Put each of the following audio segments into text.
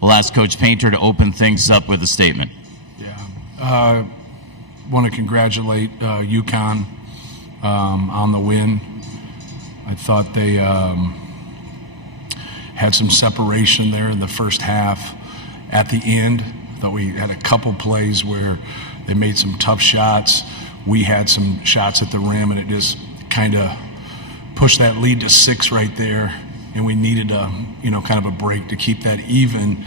We'll ask Coach Painter to open things up with a statement. Yeah. Want to congratulate UConn on the win. I thought they had some separation there in the first half. At the end, I thought we had a couple plays where they made some tough shots. We had some shots at the rim, and it just kind of pushed that lead to 6 right there. And we needed kind of a break to keep that even.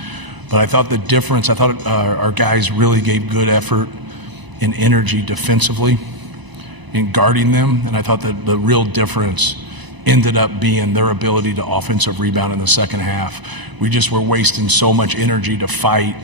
But I thought the difference, our guys really gave good effort and energy defensively in guarding them. And I thought that the real difference ended up being their ability to offensive rebound in the second half. We just were wasting so much energy to fight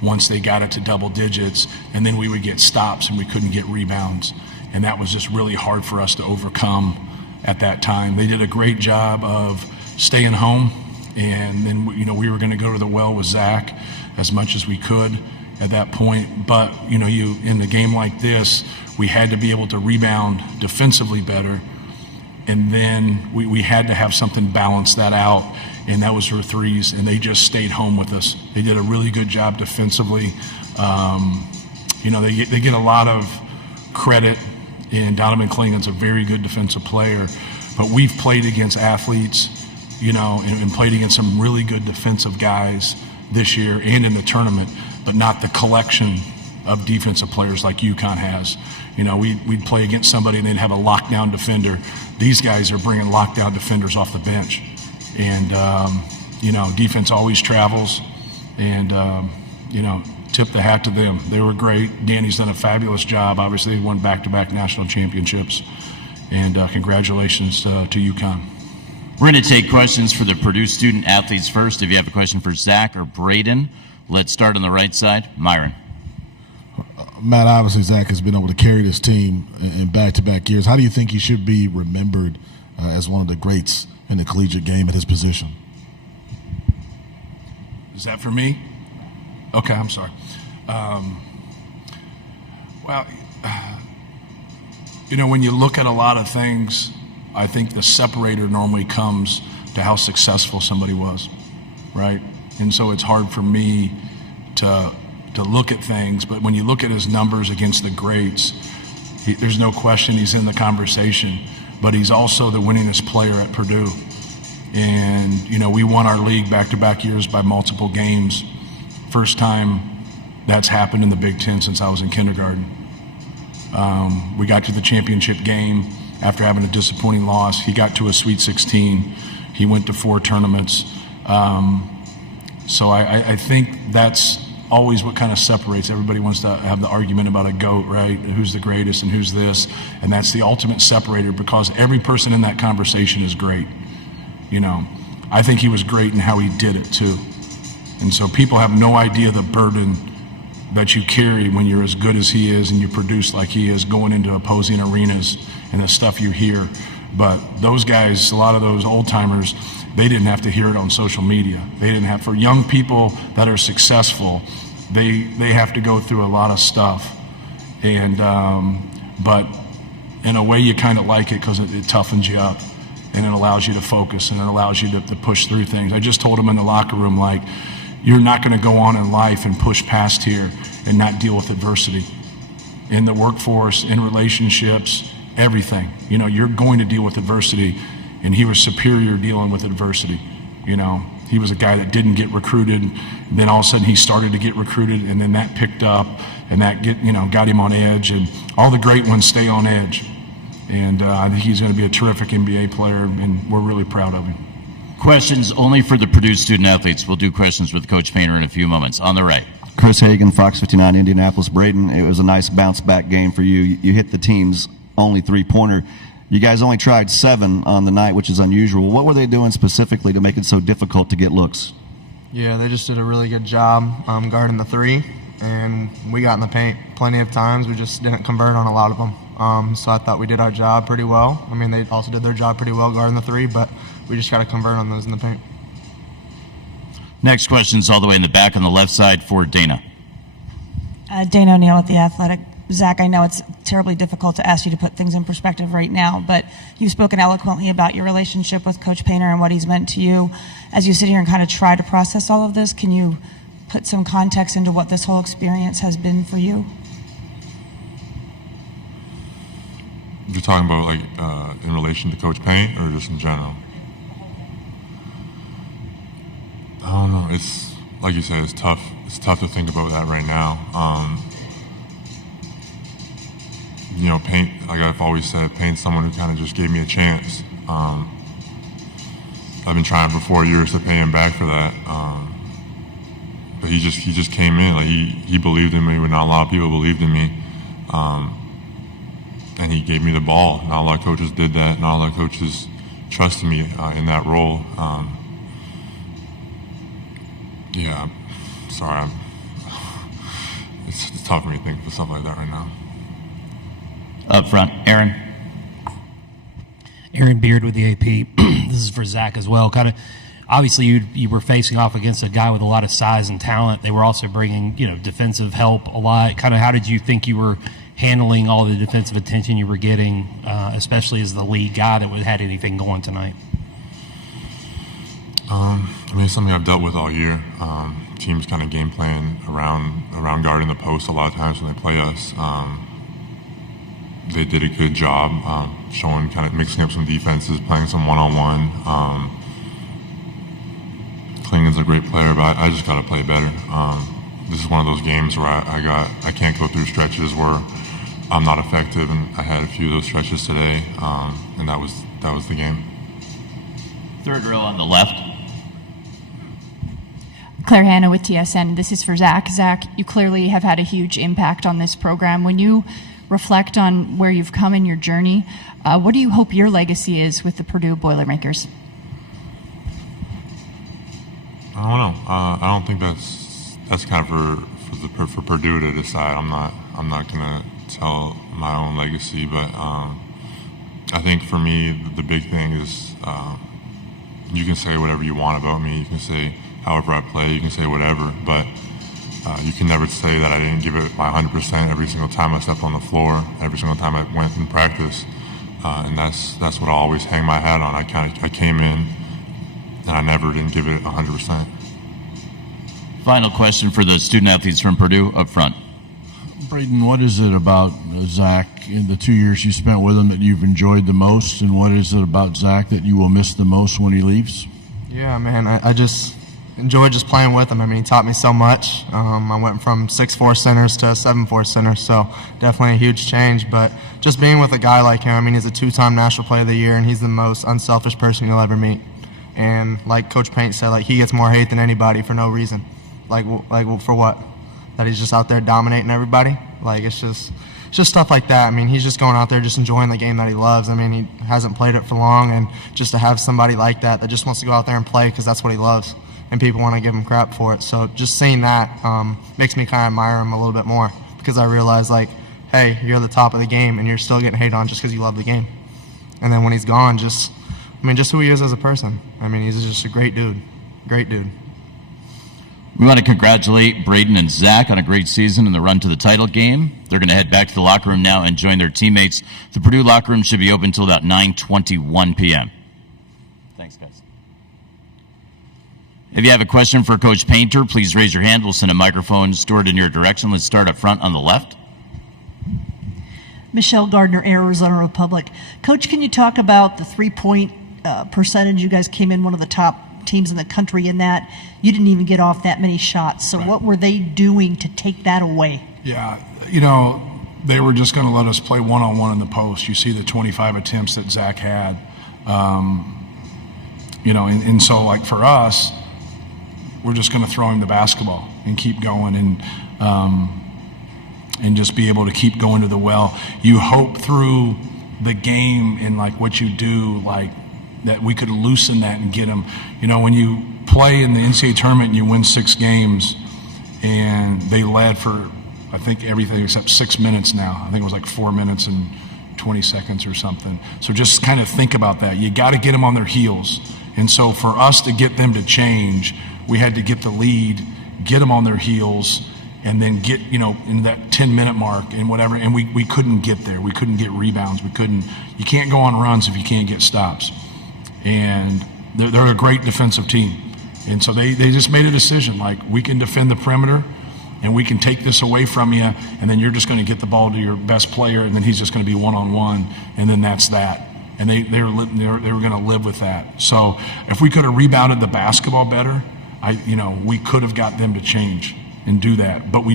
once they got it to double digits, and then we would get stops and we couldn't get rebounds. And that was just really hard for us to overcome at that time. They did a great job of staying home, and then we were going to go to the well with Zach as much as we could at that point. But in a game like this, we had to be able to rebound defensively better, and then we had to have something balance that out, and that was their threes, and they just stayed home with us. They did a really good job defensively. They get a lot of credit, and Donovan Klingon's a very good defensive player, but we've played against athletes, and played against some really good defensive guys this year and in the tournament, but not the collection of defensive players like UConn has. We'd play against somebody and they'd have a lockdown defender. These guys are bringing lockdown defenders off the bench. And, defense always travels. And, tip the hat to them. They were great. Danny's done a fabulous job. Obviously, they won back-to-back national championships. And congratulations to UConn. We're going to take questions for the Purdue student athletes first. If you have a question for Zach or Braden, let's start on the right side. Myron. Matt, obviously Zach has been able to carry this team in back-to-back years. How do you think he should be remembered as one of the greats in the collegiate game at his position? Is that for me? Okay, I'm sorry. When you look at a lot of things, I think the separator normally comes to how successful somebody was, right? And so it's hard for me to look at things, but when you look at his numbers against the greats, there's no question he's in the conversation, but he's also the winningest player at Purdue. And, we won our league back-to-back years by multiple games. First time that's happened in the Big Ten since I was in kindergarten. We got to the championship game after having a disappointing loss. He got to a Sweet 16. He went to 4 tournaments. So I think that's always what kind of separates. Everybody wants to have the argument about a GOAT, right? Who's the greatest and who's this? And that's the ultimate separator, because every person in that conversation is great. I think he was great in how he did it too. And so people have no idea the burden that you carry when you're as good as he is and you produce like he is going into opposing arenas and the stuff you hear. But those guys, a lot of those old timers, they didn't have to hear it on social media. They didn't have, for young people that are successful, they have to go through a lot of stuff. And, but in a way you kind of like it because it toughens you up and it allows you to focus and it allows you to push through things. I just told him in the locker room, like, you're not going to go on in life and push past here and not deal with adversity. In the workforce, in relationships, everything. You're going to deal with adversity, and he was superior dealing with adversity. He was a guy that didn't get recruited, then all of a sudden he started to get recruited, and then that picked up, and that got him on edge, and all the great ones stay on edge. And I think he's going to be a terrific NBA player, and we're really proud of him. Questions only for the Purdue student athletes. We'll do questions with Coach Painter in a few moments. On the right. Chris Hagan, Fox 59, Indianapolis. Braden, it was a nice bounce-back game for you. You hit the team's only three-pointer. You guys only tried 7 on the night, which is unusual. What were they doing specifically to make it so difficult to get looks? Yeah, they just did a really good job guarding the 3, and we got in the paint plenty of times. We just didn't convert on a lot of them. So I thought we did our job pretty well. I mean, they also did their job pretty well guarding the 3, but we just got to convert on those in the paint. Next question's all the way in the back on the left side for Dana. Dana O'Neill with The Athletic. Zach, I know it's terribly difficult to ask you to put things in perspective right now, but you've spoken eloquently about your relationship with Coach Painter and what he's meant to you. As you sit here and kind of try to process all of this, can you put some context into what this whole experience has been for you? You're talking about like in relation to Coach Paint or just in general? I don't know. It's like you said. It's tough. It's tough to think about that right now. You know, Paint. Like I've always said, Paint's someone who kind of just gave me a chance. I've been trying for 4 years to pay him back for that. But he just came in. Like he believed in me when not a lot of people believed in me. And he gave me the ball. Not a lot of coaches did that. Not a lot of coaches trusted me in that role. Yeah, sorry. It's tough for me to think of stuff like that right now. Up front, Aaron. Aaron Beard with the AP. This is for Zach as well. Kind of, obviously, you were facing off against a guy with a lot of size and talent. They were also bringing, defensive help a lot. Kind of, how did you think you were handling all the defensive attention you were getting, especially as the lead guy that had anything going tonight? It's something I've dealt with all year. Teams kind of game plan around guarding the post a lot of times when they play us. They did a good job showing, kind of mixing up some defenses, playing some one-on-one. Klingon's a great player, but I just got to play better. This is one of those games where I can't go through stretches where I'm not effective, and I had a few of those stretches today, and that was the game. Third row on the left. Claire Hanna with TSN. This is for Zach. Zach, you clearly have had a huge impact on this program. When you reflect on where you've come in your journey, what do you hope your legacy is with the Purdue Boilermakers? I don't know. I don't think that's kind of for Purdue to decide. I'm not gonna tell my own legacy, but I think for me the big thing is you can say whatever you want about me. You can say however I play. You can say whatever, but you can never say that I didn't give it my 100% every single time I stepped on the floor, every single time I went in practice, and that's what I always hang my hat on. I came in and I never didn't give it 100%. Final question for the student athletes from Purdue up front. Braden, what is it about Zach in the 2 years you spent with him that you've enjoyed the most, and what is it about Zach that you will miss the most when he leaves? Yeah, man, I just enjoyed just playing with him. I mean, he taught me so much. I went from 6'4" centers to 7'4" centers, so definitely a huge change. But just being with a guy like him, I mean, he's a 2-time National Player of the Year, and he's the most unselfish person you'll ever meet. And like Coach Paint said, like, he gets more hate than anybody for no reason. Like for what? That he's just out there dominating everybody? Like, it's just stuff like that. I mean, he's just going out there just enjoying the game that he loves. I mean, he hasn't played it for long, and just to have somebody like that just wants to go out there and play because that's what he loves, and people want to give him crap for it. So just seeing that makes me kind of admire him a little bit more, because I realize, like, hey, you're the top of the game, and you're still getting hate on just because you love the game. And then when he's gone, just who he is as a person. I mean, he's just a great dude. Great dude. We want to congratulate Braden and Zach on a great season and the run to the title game. They're going to head back to the locker room now and join their teammates. The Purdue locker room should be open until about 9:21 p.m. Thanks, guys. If you have a question for Coach Painter, please raise your hand. We'll send a microphone stored in your direction. Let's start up front on the left. Michelle Gardner, Arizona Republic. Coach, can you talk about the three-point percentage? You guys came in one of the top teams in the country in that. You didn't even get off that many shots. So what were they doing to take that away? Yeah, they were just going to let us play one-on-one in the post. You see the 25 attempts that Zach had. And so, like, for us, we're just going to throw him the basketball and keep going and just be able to keep going to the well. You hope through the game and, like, what you do, like, that we could loosen that and get them. When you play in the NCAA tournament and you win 6 games, and they led for, I think, everything except 6 minutes now. I think it was like 4 minutes and 20 seconds or something. So just kind of think about that. You got to get them on their heels. And so for us to get them to change, we had to get the lead, get them on their heels, and then get, in that 10-minute mark and whatever, and we couldn't get there. We couldn't get rebounds. You can't go on runs if you can't get stops. And they're a great defensive team. And so they just made a decision, like, we can defend the perimeter and we can take this away from you, and then you're just going to get the ball to your best player, and then he's just going to be one-on-one, and then that's that. And they were going to live with that. So if we could have rebounded the basketball better, we could have got them to change and do that, but we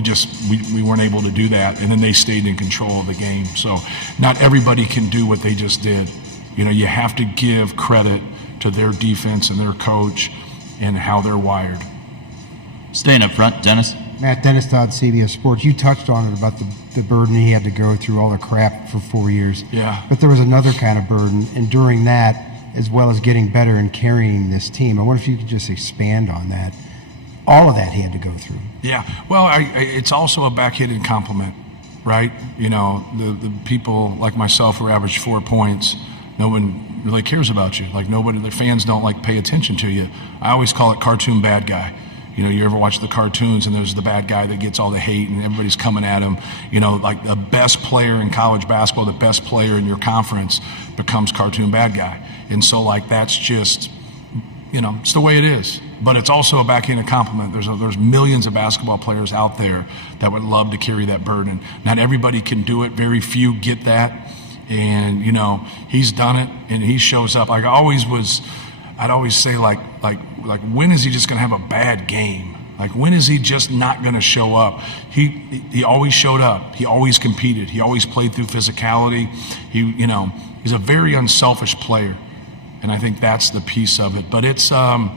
weren't able to do that, and then they stayed in control of the game. So not everybody can do what they just did. You have to give credit to their defense and their coach and how they're wired. Staying up front, Dennis. Matt Dennis, CBS Sports. You touched on it about the burden he had to go through, all the crap for 4 years. Yeah. But there was another kind of burden, and during that, as well as getting better and carrying this team, I wonder if you could just expand on that. All of that he had to go through. Yeah. Well, it's also a backhanded compliment, right? The people like myself who average 4 points, no one really cares about you. Like, the fans don't pay attention to you. I always call it cartoon bad guy. You ever watch the cartoons and there's the bad guy that gets all the hate and everybody's coming at him. Like the best player in college basketball, the best player in your conference becomes cartoon bad guy. And so that's just, it's the way it is. But it's also a backhanded compliment. There's millions of basketball players out there that would love to carry that burden. Not everybody can do it. Very few get that. And, he's done it and he shows up. I'd always say when is he just going to have a bad game? Like, when is he just not going to show up? He always showed up. He always competed. He always played through physicality. He's a very unselfish player. And I think that's the piece of it. But it's hard,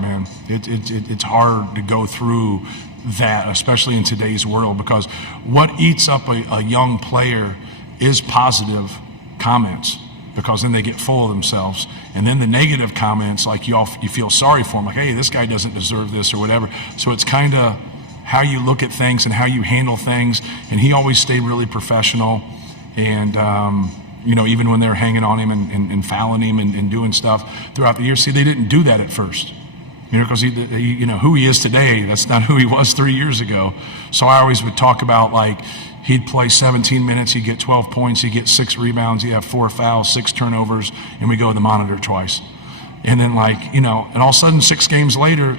man. It's hard to go through that, especially in today's world, because what eats up a young player is positive comments, because then they get full of themselves. And then the negative comments, like you feel sorry for them, like, hey, this guy doesn't deserve this or whatever. So it's kind of how you look at things and how you handle things. And he always stayed really professional. And, even when they were hanging on him and fouling him and doing stuff throughout the year. See, they didn't do that at first. Because who he is today, that's not who he was 3 years ago. So I always would talk about, he'd play 17 minutes, he'd get 12 points, he'd get 6 rebounds, he'd have 4 fouls, 6 turnovers, and we go to the monitor twice. And then and all of a sudden 6 games later,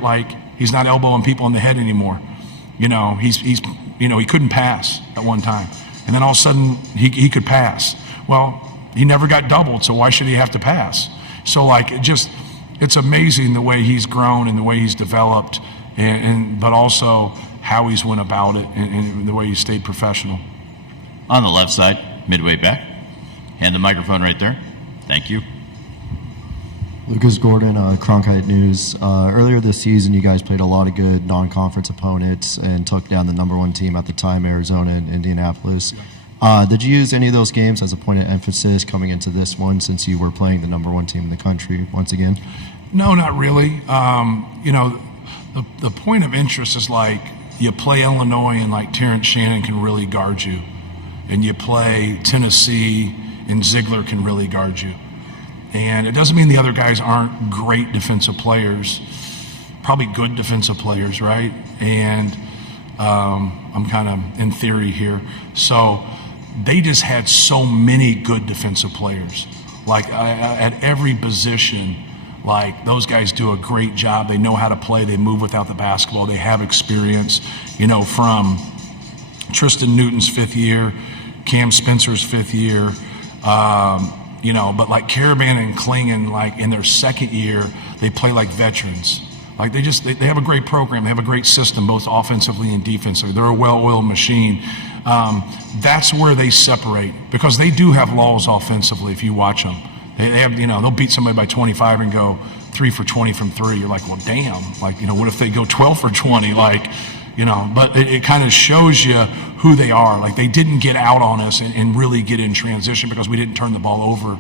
he's not elbowing people in the head anymore. He couldn't pass at one time. And then all of a sudden he could pass. Well, he never got doubled, so why should he have to pass? So it's amazing the way he's grown and the way he's developed, but also how he's went about it and the way he stayed professional. On the left side, midway back. Hand the microphone right there. Thank you. Lucas Gordon, Cronkite News. Earlier this season, you guys played a lot of good non-conference opponents and took down the #1 team at the time, Arizona and Indianapolis. Did you use any of those games as a point of emphasis coming into this one, since you were playing the #1 team in the country once again? No, not really. The point of interest is you play Illinois and Terrence Shannon can really guard you, and you play Tennessee and Ziegler can really guard you. And it doesn't mean the other guys aren't great defensive players, probably good defensive players, right? And I'm kind of in theory here. So they just had so many good defensive players. At every position, those guys do a great job. They know how to play. They move without the basketball. They have experience, from Tristan Newton's 5th year, Cam Spencer's 5th year, but Caravan and Klingon, in their 2nd year, they play like veterans. They have a great program. They have a great system, both offensively and defensively. They're a well-oiled machine. That's where they separate, because they do have laws offensively if you watch them. They have, they'll beat somebody by 25 and go 3 for 20 from 3. You're like, well, damn. What if they go 12 for 20? But it kind of shows you who they are. They didn't get out on us and really get in transition, because we didn't turn the ball over,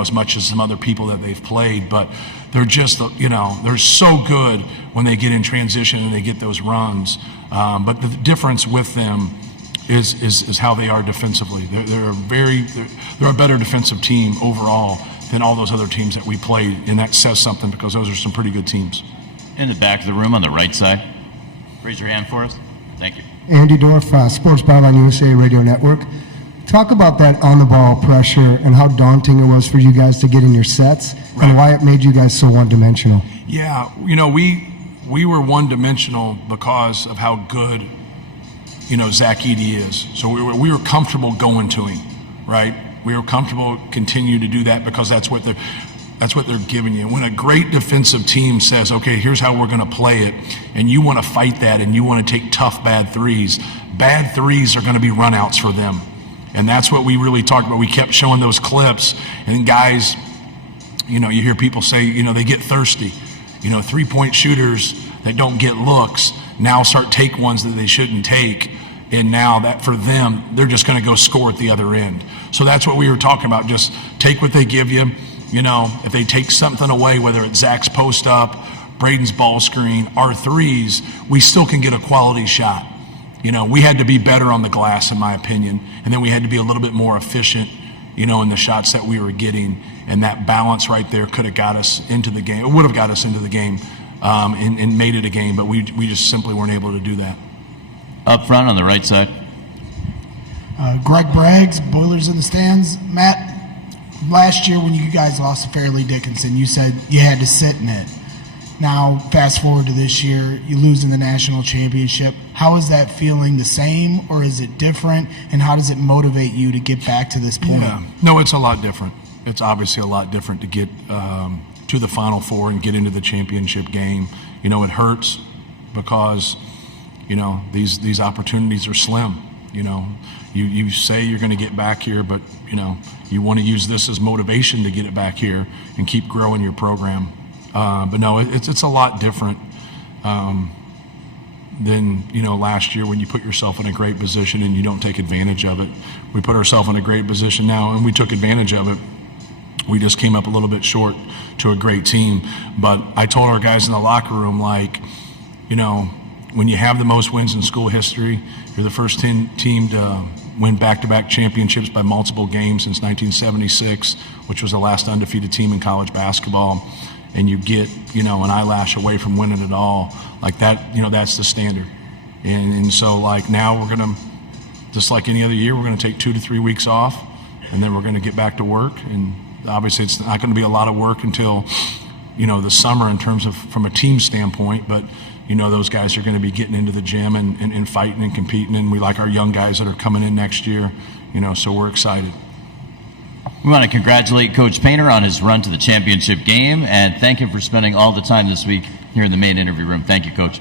as much as some other people that they've played. But they're just, they're so good when they get in transition and they get those runs. But the difference with them is how they are defensively. They're a better defensive team overall than all those other teams that we played, and that says something, because those are some pretty good teams. In the back of the room on the right side. Raise your hand for us. Thank you. Andy Dorff, Sports Byline USA Radio Network. Talk about that on-the-ball pressure and how daunting it was for you guys to get in your sets and why it made you guys so one-dimensional. Yeah, we were one-dimensional because of how good, Zach Edey is. So we were comfortable going to him, right? We were comfortable continue to do that because that's what they're giving you. When a great defensive team says, okay, here's how we're going to play it, and you want to fight that and you want to take tough bad threes are going to be runouts for them. And that's what we really talked about. We kept showing those clips, and guys, you hear people say, they get thirsty. Three-point shooters that don't get looks now start take ones that they shouldn't take, and now that for them, they're just going to go score at the other end. So that's what we were talking about. Just take what they give you. If they take something away, whether it's Zach's post up, Braden's ball screen, our threes, we still can get a quality shot. We had to be better on the glass, in my opinion, and then we had to be a little bit more efficient, in the shots that we were getting, and that balance right there could have got us into the game. It would have got us into the game and made it a game, but we just simply weren't able to do that. Up front on the right side. Greg Braggs, Boilers in the stands. Matt, last year when you guys lost to Fairleigh Dickinson, you said you had to sit in it. Now, fast forward to this year, you lose in the national championship. How is that feeling? The same, or is it different? And how does it motivate you to get back to this point? Yeah. No, it's a lot different. It's obviously a lot different to get to the Final Four and get into the championship game. It hurts because, these opportunities are slim. You say you're going to get back here, but, you want to use this as motivation to get it back here and keep growing your program. But no, it's a lot different than last year when you put yourself in a great position and you don't take advantage of it. We put ourselves in a great position now, and we took advantage of it. We just came up a little bit short to a great team. But I told our guys in the locker room, when you have the most wins in school history, you're the first team to win back-to-back championships by multiple games since 1976, which was the last undefeated team in college basketball. And you get, an eyelash away from winning it all, like that, that's the standard. And so, now we're going to, just like any other year, we're going to take 2 to 3 weeks off, and then we're going to get back to work. And obviously it's not going to be a lot of work until, the summer in terms of from a team standpoint, but, those guys are going to be getting into the gym and fighting and competing, and we like our young guys that are coming in next year, so we're excited. We want to congratulate Coach Painter on his run to the championship game, and thank him for spending all the time this week here in the main interview room. Thank you, Coach.